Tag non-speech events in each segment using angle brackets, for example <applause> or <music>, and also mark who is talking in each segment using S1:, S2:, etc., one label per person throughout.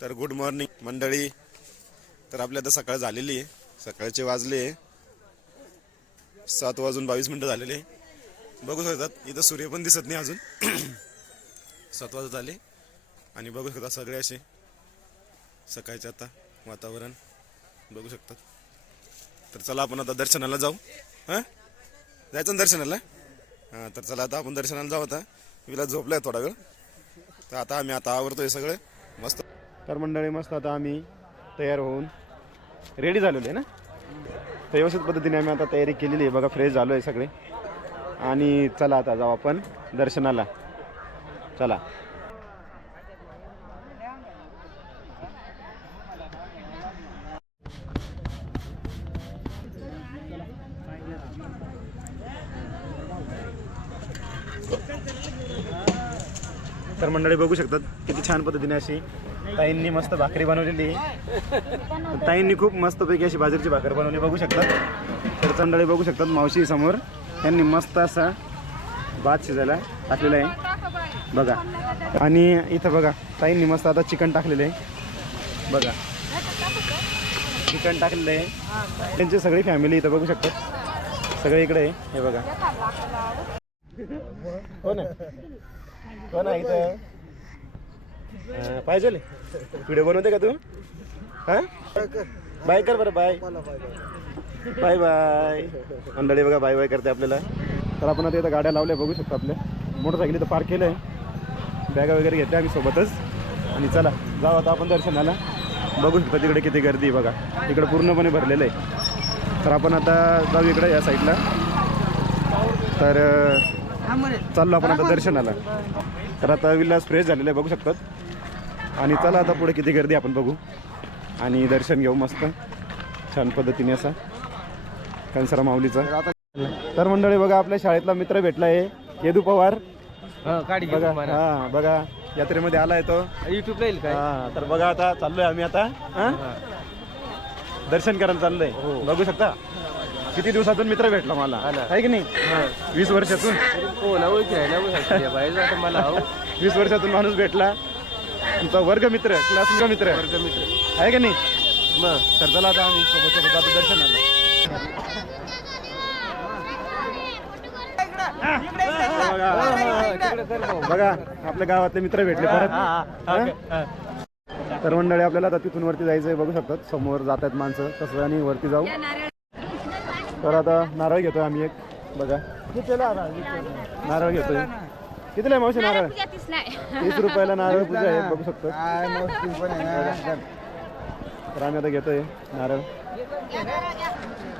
S1: तर good morning मंडळी. तर आपल्या आता सकाळ झालेली आहे. सकाळचे वाजले सात वाजून बावीस मिनटं झालेले बघू शकतात इथं सूर्य पण दिसत नाही अजून. <clears throat> सात वाजत आले. आणि बघू शकता सगळे असे सकाळचं आता वातावरण बघू शकतात. तर चला आपण आता दर्शनाला जाऊ. हां? जायचं ना दर्शनाला? हां तर चला आता आपण दर्शनाला जाऊ आता. विला झोपलाय थोडा वेळ. तर आता आम्ही आता आवरतोय सगळे. मस्त. तर मंडळी मस्त आता आम्ही तयार होऊन रेडी झालेलो आहे ना? तर व्यवस्थित पद्धतीने आम्ही आता तयारी केलेली आहे. बघा फ्रेश झालो आहे सगळे. आणि चला आता जाऊ आपण दर्शनाला. चला. तर मंडळी बघू शकतात किती छान पद्धतीने अशी ताईंनी मस्त भाकरी बनवलेली आहे. ताईंनी खूप मस्तपैकी अशी बाजरीची भाकर बनवली बघू शकतात. तर मंडळी बघू शकतात मावशी समोर. त्यांनी मस्त असा भात शिजायला टाकलेला आहे. बघा. आणि इथं बघा ताईंनी मस्त आता चिकन टाकलेलं आहे. बघा. चिकन टाकलेलं आहे. त्यांची सगळी फॅमिली इथं बघू शकतात. सगळे इकडे आहे. हे बघा. हो ना? कोण आहे इथं? पाहिजे व्हिडिओ बनवते का तू? हा? बाय कर बरं बाय. Bye bye. मंडळी बघा बाय बाय करते आपल्याला. तर आपण आता इथं गाड्या लावल्या बघू शकतो आपल्या. मोटरसायकल इथं पार्क केलं आहे बॅगा वगैरे घेतल्या आम्ही सोबतच. आणि चला जाऊ आता आपण दर्शनाला. बघू शकतो तिकडे किती गर्दी आहे बघा. इकडं पूर्णपणे भरलेलं आहे. तर आपण आता जाऊ इकडे या साईडला तर चाललो आपण आता दर्शनाला. तर आता विलास फ्रेश झालेला आहे बघू शकतात. आणि चला आता पुढे किती गर्दी आपण बघू. आणि दर्शन घेऊ मस्त. छान पद्धतीने असा. कंसरा माऊलीचा. तर मंडळी बघा आपल्या शाळेतला मित्र भेटला आहे येदू पवार. बघा हा बघा यात्रेमध्ये आलाय तो.
S2: युट्यूबला येईल
S1: हा तर बघा आता चाललोय आम्ही आता. हा? दर्शन करायला चाललोय. बघू शकता? किती दिवसातून मित्र भेटला मला? आहे की नाही? वीस वर्षातून.
S2: हो ना ओळखी आहे. ना ओळखी पाहिजे आता मला हो
S1: वीस वर्षातून माणूस भेटला. आमचा वर्ग मित्र क्लास मित्र.
S2: वर्ग मित्र.
S1: आहे का नाही?
S2: मग?
S1: तर चला आता आम्ही सोबत सोबत जातो दर्शनाला. बघा बघा आपल्या गावातले मित्र भेटले परत. हा? तर मंडळी आपल्याला आता तिथून वरती जायचंय बघू शकतात. समोर जातात माणसं. तसं आणि वरती जाऊ? तर आता नारळ घेतोय आम्ही एक. बघा. नारळ घेतोय? कितीला आहे मावशी नारळ तीस रुपयाला नारळ पूजा आहे बघू शकतो तर आम्ही आता घेतोय नारळ.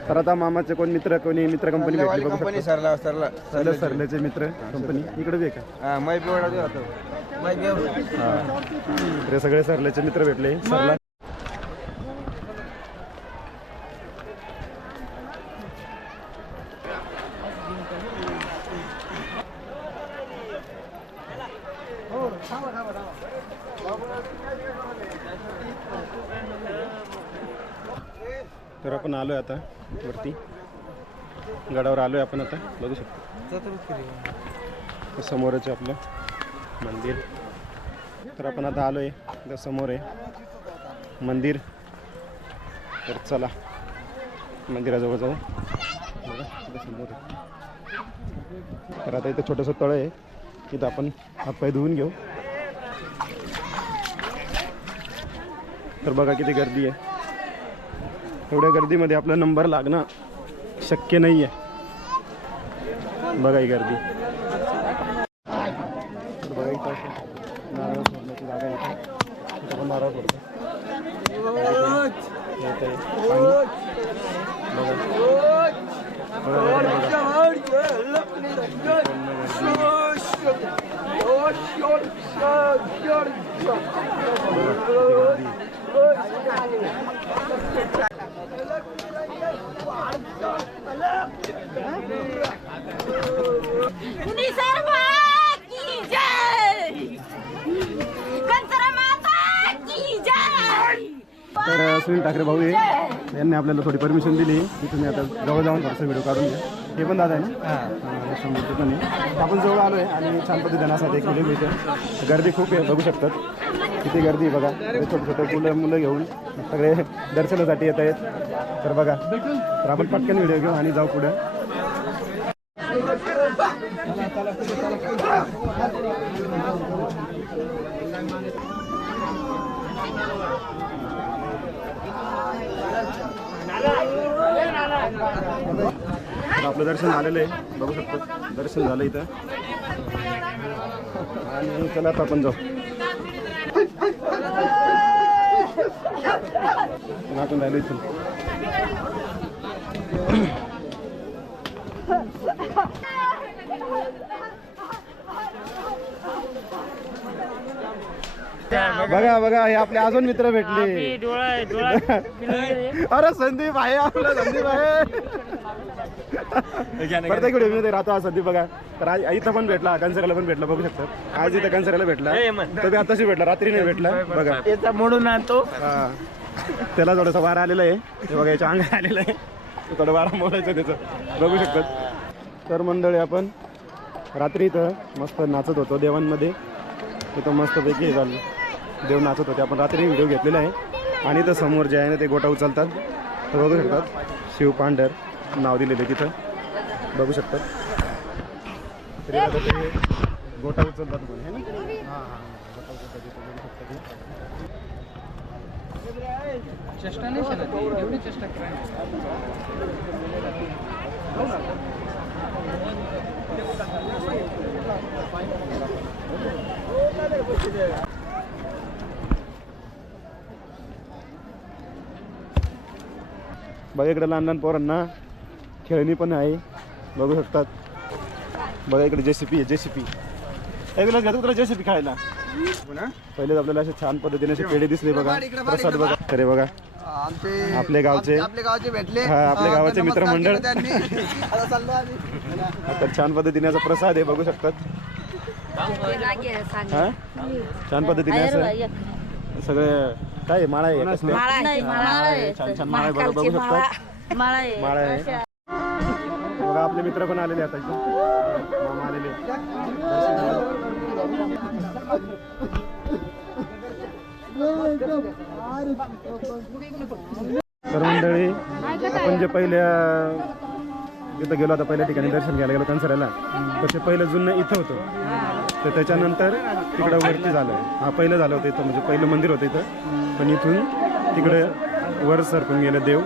S1: तर आता मामाचे कोण मित्र कोणी मित्र कंपनी भेटली बघू
S2: कंपनी
S1: शकतो
S2: सरला सरला.
S1: सरले सरलेचे मित्र कंपनी इकडे बी आहे का
S2: हा मै पिवळा देऊ आता. मै पिवळा
S1: हा. तर हे सगळे सरलेचे मित्र भेटले. सरला आलो आहे आता वरती. गडावर आलो आहे आपण आता बघू शकतो. समोरच आहे आपलं मंदिर. तर आपण आता आलोय त्या समोर आहे मंदिर. तर चला मंदिराजवळ जाऊ. बघा समोर आहे. तर आता इथं छोटंसं तळ आहे. तिथं आपण हातपाय धुवून घेऊ. तर बघा किती गर्दी आहे. एवढ्या गर्दीमध्ये आपला नंबर लागणं शक्य नाही ही गर्दी. तर बघा तर सुनील ठाकरे भाऊ आहे यांनी आपल्याला थोडी परमिशन दिली. की तुम्ही आता जवळ जाऊन थोडासा व्हिडिओ काढून घ्या हे पण दादा आहे ना? हां, ते पण आहे. आपण जवळ आलो आहे आणि छान पद्धतीने असा एक व्हिडिओ मिळते गर्दी खूप आहे बघू शकतात. किती गर्दी आहे बघा. ते छोटे छोटे मुलं मुलं घेऊन सगळे दर्शनासाठी येत आहेत. तर बघा तर आपण पटकन व्हिडिओ घेऊ आणि जाऊ पुढे. तर आपलं दर्शन झालेलं आहे. बघू शकतो. दर्शन झालं इथं. आणि चला आता आपण जाऊ. बघा बघा हे आपले अजून मित्र भेटले. <laughs> अरे संदीप आहे आपला संदीप आहे. प्रत्येक व्हिडिओमध्ये राहतो हा संदीप बघा. तर आज इथं पण भेटला कन्सराला पण भेटला बघू शकतो. आज इथं कन्सराला भेटला. तो बी आताशी भेटला रात्री नाही भेटला. बघा.
S2: याचा मोडून आणतो.
S1: त्याला थोडंसं वारा आलेलं आहे. ते बघा याच्या अंग आलेलं आहे. ते थोडं वारा मोडायचं त्याचं. बघू शकतात. तर मंडळी आपण रात्री इथं मस्त नाचत होतो देवांमध्ये. तिथं मस्तपैकी झालं. देव नाचत होते. आपण रात्री व्हिडिओ घेतलेला आहे. आणि इथं समोर जे आहे ना ते गोटा उचलतात. तर बघू शकतात. शिव पांढर नाव दिलेलं आहे तिथं. बघू शकतात. गोटा उचलतात हां हां गोटा उचलतात तिथं. बघू
S2: चेष्टा नाही शकत एवढी चेष्टा करायची
S1: बघा इकडे लहान लहान पोरांना खेळणी पण आहे बघू शकतात. बघा इकडे जे सी पी आहे जेसीपी. विलास घ्या तुला पी खेळायला पहिले आपल्याला असे छान पद्धतीने असे पेढे दिसले बघा. प्रसाद बघा. अरे बघा. आपले गावचे.
S2: आपले गावचे भेटले.
S1: हा, आपले
S2: हा,
S1: गावाचे मित्रमंडळ.
S2: आता चाललो आम्ही.
S1: आता छान पद्धतीने असा प्रसाद आहे बघू शकतात. हा? छान पद्धतीने असं. सगळे काय आहे, माळा आहे कसले? छान छान माळा आहे बघा बघू शकतात. माळा आहे. बघा आपले मित्र पण आलेले आता इथं. मामा आलेले तर मंडळी आपण जे पहिल्या तिथं गेलो आता पहिल्या ठिकाणी दर्शन घ्यायला गेलो कनसऱ्याला तर ते पहिलं जुनं इथं होतं. तर त्याच्यानंतर तिकडं वरती झालं. हा पहिलं झालं होतं इथं म्हणजे पहिलं मंदिर होतं इथं. पण इथून तिकडं वर सरपण गेलं देव.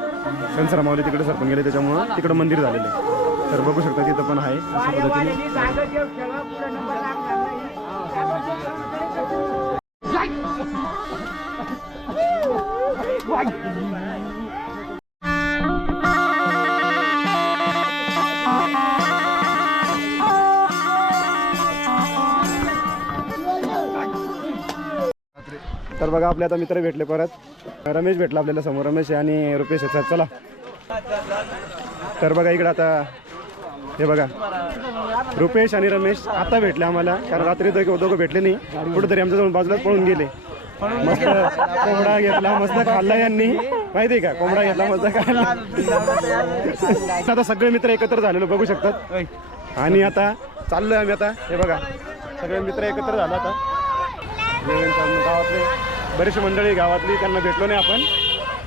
S1: कनसरा माऊली तिकडे सरपण गेले त्याच्यामुळं तिकडं मंदिर झालेलं आहे. तर बघू शकता तिथं पण आहे अशा पद्धतीने. तर बघा आपले आता मित्र भेटले परत. रमेश भेटला आपल्याला समोर. रमेश आणि रुपेश आहे चला. तर बघा इकडं आता हे बघा. रुपेश आणि रमेश आता भेटले आम्हाला. कारण रात्री दोघं दोघं भेटले नाही. कुठेतरी आमच्या जवळ बाजूलाच पळून गेले. मस्त कोंबडा घेतला मस्त खाल्ला यांनी. माहिती आहे का? कोंबडा घेतला मस्त खाल्ला. आता सगळे मित्र एकत्र झालेलो बघू शकतात. आणि आता चाललोय आम्ही आता. हे बघा. सगळे मित्र एकत्र झालो आता. गावातले बरीचशी मंडळी गावातली त्यांना भेटलो नाही आपण.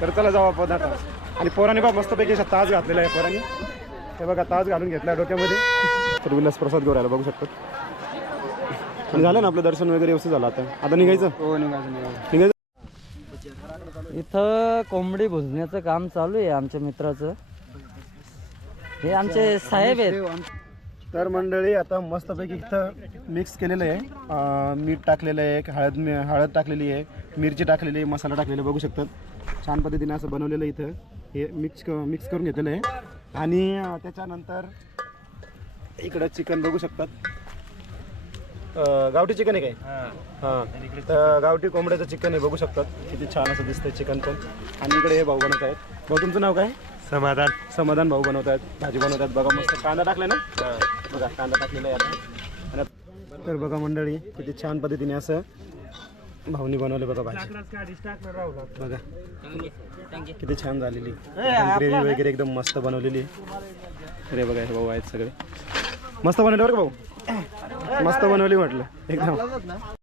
S1: तर चला जाऊ आपण आता. आणि पोराने बा मस्तपैकी तास ताज घातलेला आहे पोराने. हे बघा ताज घालून घेतला डोक्यामध्ये. तर विलास प्रसाद राहिला बघू शकतात आणि झालं ना आपलं दर्शन वगैरे व्यवस्थित झालं आता. आता निघायचं?
S2: हो निघायचं निघायचं.
S3: इथं कोंबडी भुजण्याचं काम चालू आहे आमच्या मित्राचं. हे आमचे साहेब आहेत.
S1: तर मंडळी आता मस्तपैकी इथं मिक्स केलेलं आहे. मीठ टाकलेलं आहे हळद मी हळद टाकलेली आहे मिरची टाकलेली आहे मसाला टाकलेला बघू शकतात. छान पद्धतीने असं बनवलेलं आहे इथं. हे मिक्स क मिक्स करून घेतलेलं आहे. आणि त्याच्यानंतर इकडं चिकन बघू शकतात. अं, गावठी चिकन आहे काय? हां. तर गावठी कोंबड्याचं चिकन आहे बघू शकतात. किती छान असं दिसतंय चिकन पण. आणि इकडे हे भाऊ बनवत आहेत. भाऊ तुमचं नाव काय? समाधान. समाधान भाऊ बनवत आहेत. भाजी बनवत आहेत. बघा मस्त कांदा टाकलाय ना? बघा कांदा टाकलेला आहे आता. आणि आता- तर बघा मंडळी किती छान पद्धतीने असं भाऊनी बनवले बघा भाजी. बघा. किती छान झालेली. ग्रेव्ही वगैरे एकदम मस्त बनवलेली. अरे बघा हे भाऊ आहेत सगळे. मस्त बनवले बरं का भाऊ? मस्त बनवली म्हटलं. एकदम.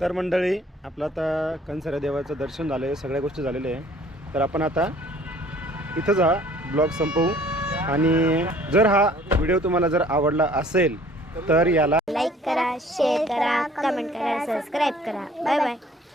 S1: तर मंडळी आपलं आता कंसऱ्या देवाचं दर्शन झालं आहे सगळ्या गोष्टी झालेल्या आहे. तर आपण आता इथंच हा ब्लॉग संपवू. आणि जर हा व्हिडिओ तुम्हाला जर आवडला असेल तर याला
S4: लाईक करा शेअर करा कमेंट करा सबस्क्राईब करा. Bye bye.